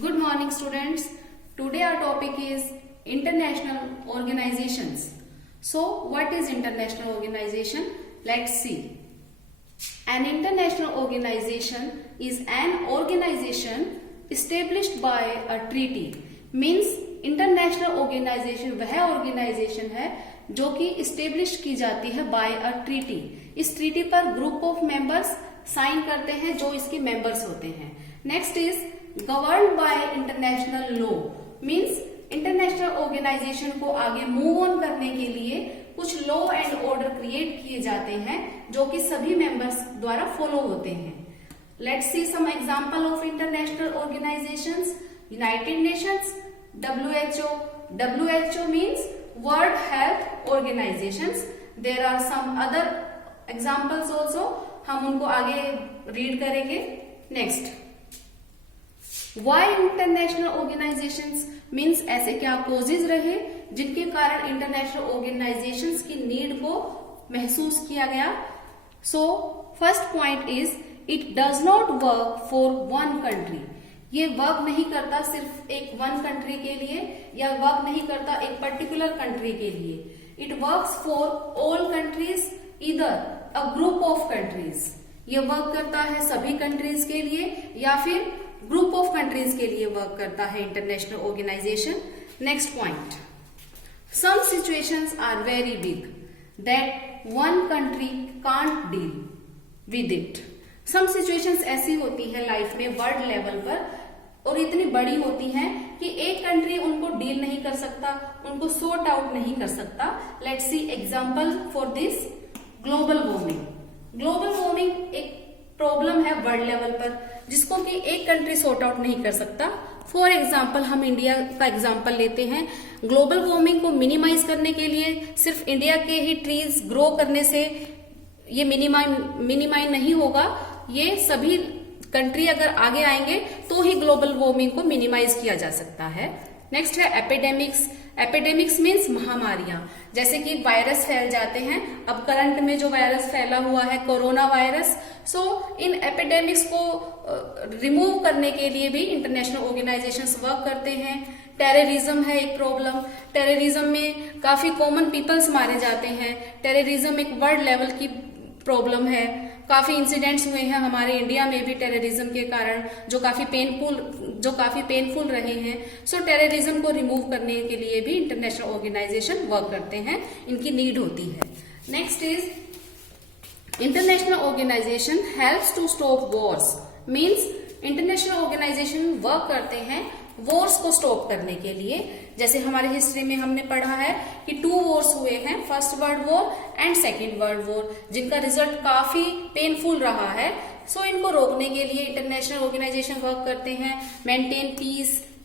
Good morning, students. Today our topic is international organizations. So, what is international organization? Let's see. An international organization is an organization established by a treaty. Means international organization वह organization है जो कि establish की जाती है by a treaty. इस treaty पर group of members sign करते हैं जो इसके members होते हैं. Next is governed by international law. Means international organization को आगे मूव ऑन करने के लिए कुछ लॉ एंड ऑर्डर क्रिएट किए जाते हैं जो कि सभी मेंबर्स द्वारा फॉलो होते हैं. Let's see some example of international organizations. United Nations, WHO means world health organizations. There are some other examples also, हम उनको आगे रीड करेंगे. Next, why international organizations means ऐसे क्या कोजेज रहे जिनके कारण इंटरनेशनल ऑर्गेनाइजेशंस की नीड को महसूस किया गया. सो first point is it does not work for one country. ये वर्क नहीं करता सिर्फ एक वन कंट्री के लिए या वर्क नहीं करता एक पर्टिकुलर कंट्री के लिए. It works for all countries, इधर अ ग्रुप ऑफ कंट्रीज. ये वर्क करता है सभी कंट्रीज के लिए या फिर ग्रुप ऑफ कंट्रीज के लिए वर्क करता है international organization. Next point, some situations are very big that one country can't deal with it. Some situations ऐसी होती है लाइफ में वर्ल्ड लेवल पर और इतनी बड़ी होती हैं कि एक कंट्री उनको डील नहीं कर सकता, उनको सॉर्ट आउट नहीं कर सकता. Let's see example for this. Global warming. Global warming एक प्रॉब्लम है वर्ल्ड लेवल पर जिसको कि एक कंट्री सॉर्ट आउट नहीं कर सकता. फॉर एग्जाम्पल हम इंडिया का एग्जाम्पल लेते हैं. ग्लोबल वार्मिंग को मिनिमाइज करने के लिए सिर्फ इंडिया के ही ट्रीज ग्रो करने से ये मिनिमाइज नहीं होगा. ये सभी कंट्री अगर आगे आएंगे तो ही ग्लोबल वार्मिंग को मिनिमाइज किया जा सकता है. नेक्स्ट है एपिडेमिक्स. एपिडेमिक्स मीन्स महामारियां, जैसे कि वायरस फैल जाते हैं. अब करंट में जो वायरस फैला हुआ है कोरोना वायरस, सो इन एपिडेमिक्स को रिमूव करने के लिए भी इंटरनेशनल ऑर्गेनाइजेशंस वर्क करते हैं. टेररिज्म है एक प्रॉब्लम. टेररिज्म में काफी कॉमन पीपल्स मारे जाते हैं. टेररिज्म एक वर्ल्ड लेवल की प्रॉब्लम है. काफी इंसिडेंट्स हुए हैं हमारे इंडिया में भी टेररिज्म के कारण जो काफी पेनफुल रहे हैं. सो टेररिज्म को रिमूव करने के लिए भी इंटरनेशनल ऑर्गेनाइजेशन वर्क करते हैं, इनकी नीड होती है. Next is international organization helps to stop wars. Means international organization work करते हैं वॉर्स को स्टॉप करने के लिए. जैसे हमारे हिस्ट्री में हमने पढ़ा है कि 2 वॉर्स हुए हैं, first world war and second world war, जिनका रिजल्ट काफी पेनफुल रहा है. सो इनको रोकने के लिए इंटरनेशनल ऑर्गेनाइजेशन वर्क करते हैं. मेंटेन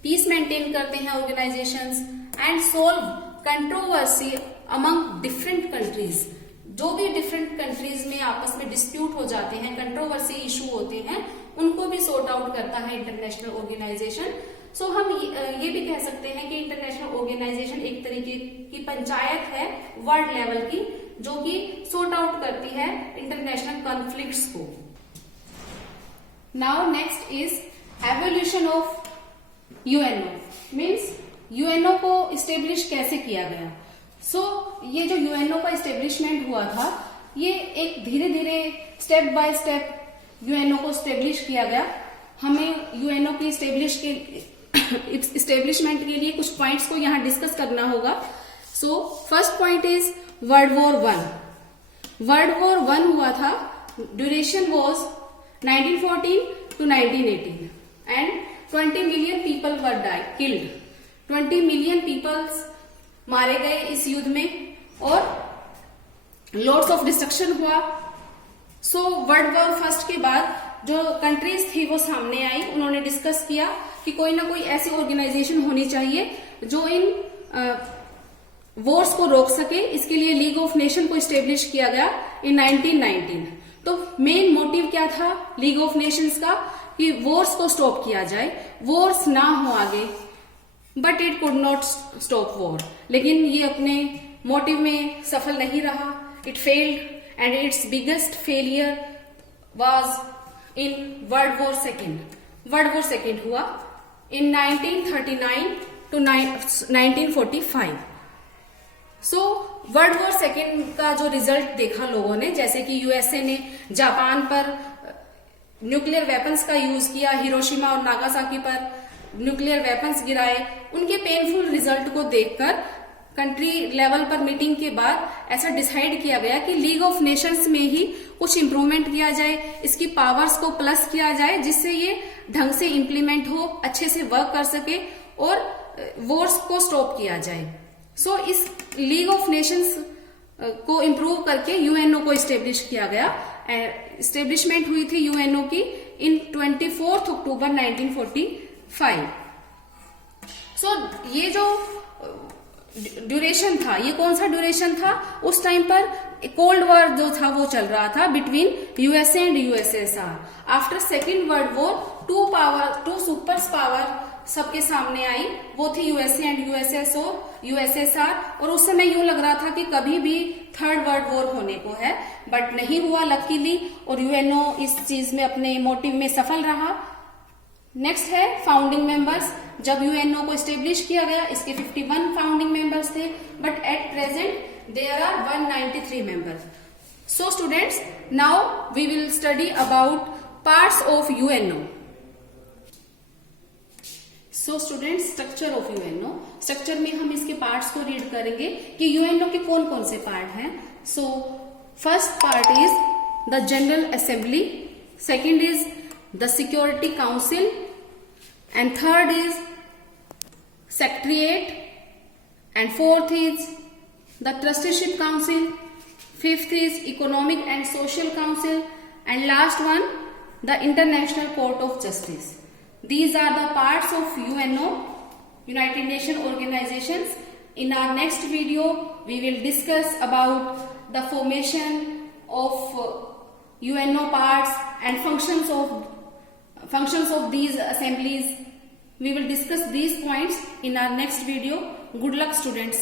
पीस मेंटेन करते हैं organisations and solve controversy among different countries. जो भी डिफरेंट कंट्रीज में आपस में डिस्प्यूट हो जाते हैं, कंट्रोवर्सी इशू होते हैं, उनको भी सॉर्ट आउट करता है इंटरनेशनल ऑर्गेनाइजेशन. सो हम ये भी कह सकते हैं कि इंटरनेशनल ऑर्गेनाइजेशन एक तरीके की पंचायत है वर्ल्ड लेवल की जो कि सॉर्ट आउट करती है इंटरनेशनल कॉन्फ्लिक्ट्स को. Now next is evolution of UNO. Means UNO को इस्टेब्लिश कैसे किया गया. सो ये जो यूएनओ का इस्टेब्लिशमेंट हुआ था, ये एक धीरे धीरे स्टेप बाय स्टेप यूएनओ को इस्टेब्लिश किया गया. हमें यूएनओ की इस्टेब्लिशमेंट के लिए कुछ पॉइंट्स को यहाँ डिस्कस करना होगा. So first point is world war 1. World war 1 हुआ था. Duration was 1914 to 1918 and 20 million people were killed. 20 million peoples मारे गए इस युद्ध में और लॉट्स ऑफ डिस्ट्रक्शन हुआ. सो वर्ल्ड वॉर फर्स्ट के बाद जो कंट्रीज थी वो सामने आई. उन्होंने डिस्कस किया कि कोई ना कोई ऐसी ऑर्गेनाइजेशन होनी चाहिए जो इन वॉर्स को रोक सके. इसके लिए लीग ऑफ नेशन को इस्टेब्लिश किया गया इन 1919. तो मेन मोटिव क्या था लीग ऑफ नेशंस का कि वॉर्स को स्टॉप किया जाए, वॉर्स ना हो आगे. But it could not stop war. लेकिन ये अपने मोटिव में सफल नहीं रहा. It failed and it's biggest failure was in world war 2. World war 2 हुआ in 1939 to 1945. So world war second का जो रिजल्ट देखा लोगों ने, जैसे कि यूएसए ने जापान पर न्यूक्लियर वेपन्स का यूज किया, हिरोशिमा और नागासाकी पर न्यूक्लियर वेपन्स गिराए, उनके पेनफुल रिजल्ट को देखकर कंट्री लेवल पर मीटिंग के बाद ऐसा डिसाइड किया गया कि लीग ऑफ नेशंस में ही कुछ इंप्रूवमेंट किया जाए, इसकी पावर्स को प्लस किया जाए, जिससे ये ढंग से इंप्लीमेंट हो, अच्छे से वर्क कर सके और वॉर्स को स्टॉप किया जाए. सो इस लीग ऑफ नेशंस को इम्प्रूव करके यूएनओ को इस्टेब्लिश किया गया. इस्टेब्लिशमेंट हुई थी यूएनओ की इन 24 अक्टूबर 1945. सो ये जो ड्यूरेशन था, ये कौन सा ड्यूरेशन था? उस टाइम पर कोल्ड वॉर जो था वो चल रहा था between USA and USSR. After second world war two super power सबके सामने आई, वो थी यूएसए एंड यूएसएसआर. और उस समय यूं लग रहा था कि कभी भी थर्ड वर्ल्ड वॉर होने को है, बट नहीं हुआ लकीली, और यूएनओ इस चीज में अपने मोटिव में सफल रहा. नेक्स्ट है फाउंडिंग मेंबर्स. जब यूएनओ को एस्टेब्लिश किया गया, इसके 51 फाउंडिंग मेंबर्स थे, but at present there are 193 members. So students, now we will study about parts of UNO. So students, structure of UNO. Structure में हम इसके पार्ट्स को रीड करेंगे कि यूएनओ के कौन कौन से पार्ट हैं. So first part is the general assembly, second is the Security Council, and third is Secretariat, and fourth is the Trusteeship Council, fifth is Economic and Social Council, and last one the International Court of Justice. These are the parts of UNO, United Nations organizations. In our next video we will discuss about the formation of UNO parts and functions of these assemblies. We will discuss these points in our next video. Good luck, students.